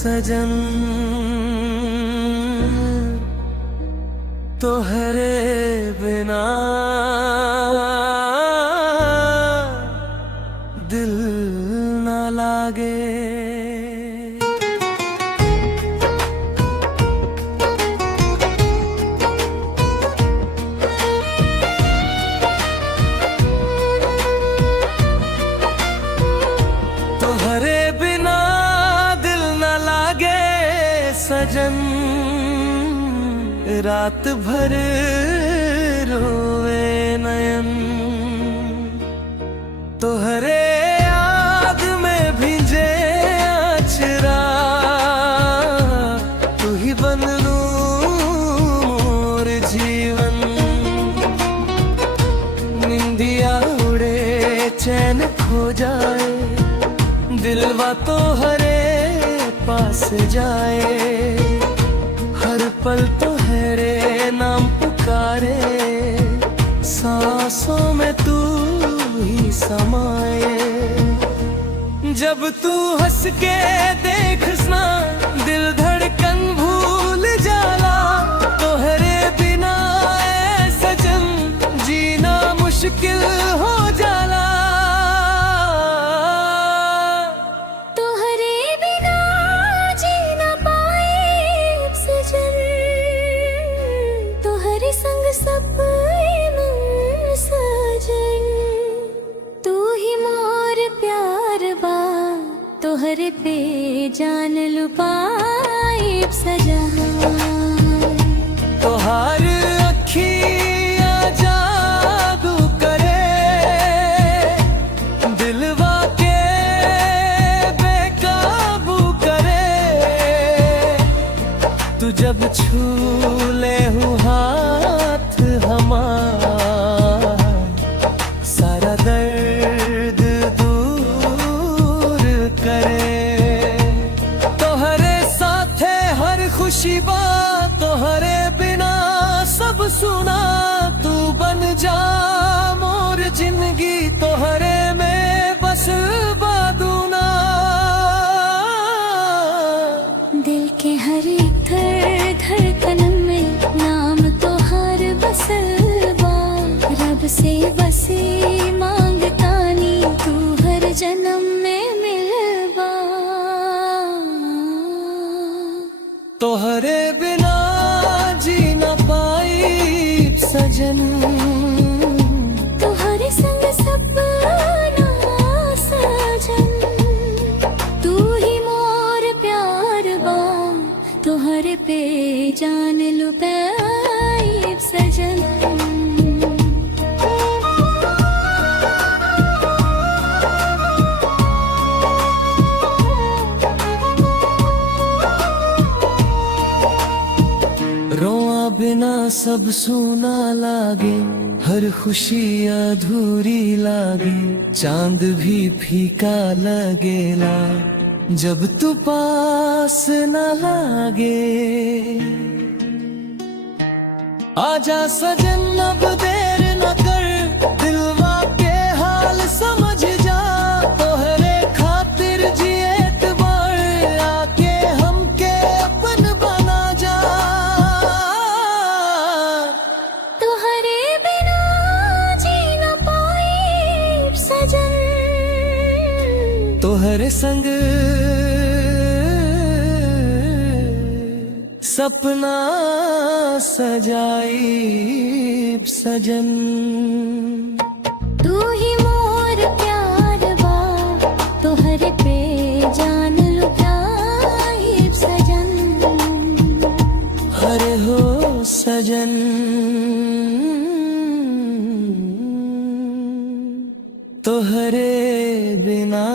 सजन तोहरे बिना दिल न लागे। तोहरे बिना दिल न लागे सजन, रात भर रोवे नयन। तोहरे याद में भींजे अचरा, तू ही बन लूं मोर जीवन। निंदिया उड़े चैन खो जाए, दिलवा तोहरे पास जाए। हर पल तोहरे नाम पुकारे, सांसों में तू ही समाए। जब तू हंस के देखना दिल धड़कन भूल जाला। तोहरे बिना ऐ सजन जीना मुश्किल हो जाला। संग सपना सजन, तू ही मोर प्यार बा। तोहरे पे जान लुपाए सजन। तोहार अखियाँ जादू करे, दिलवा के बेकाबू करे। तू जब छू ले हाथ हमारा, सारा दर्द दूर करे। तोहरे साथे हर खुशी बा, तोहरे बिना सब सुना। तू बन जा मोर जिंदगी, तोहरे में बस बादूना। दिल के हर धड़कन में नाम तोहार बसल बा। रब से बसे मांगतानी, तू हर जन्म में मिलबा। तोहरे बिना जी न पाई सजन, तोहरे संग सपना सजन। तू ही मोर प्यार बा, तोहरे पे जान लुटाए सजन। रोआ बिना सब सूना लागे, हर खुशी अधूरी लागे। चांद भी फीका लगेला जब तू पास न लागे। आजा सजन अब देर न कर, दिलवा के हाल समझ जा। तोहरे खातिर जिएत बार, आके हमके अपन बना जा। तोहरे बिना जी न पाए सजन, तोहरे संग सपना सजाई सजन। तू ही मोर प्यार बा, तोहरे पे जान लुटाए सजन। हरे हो सजन तोहरे बिना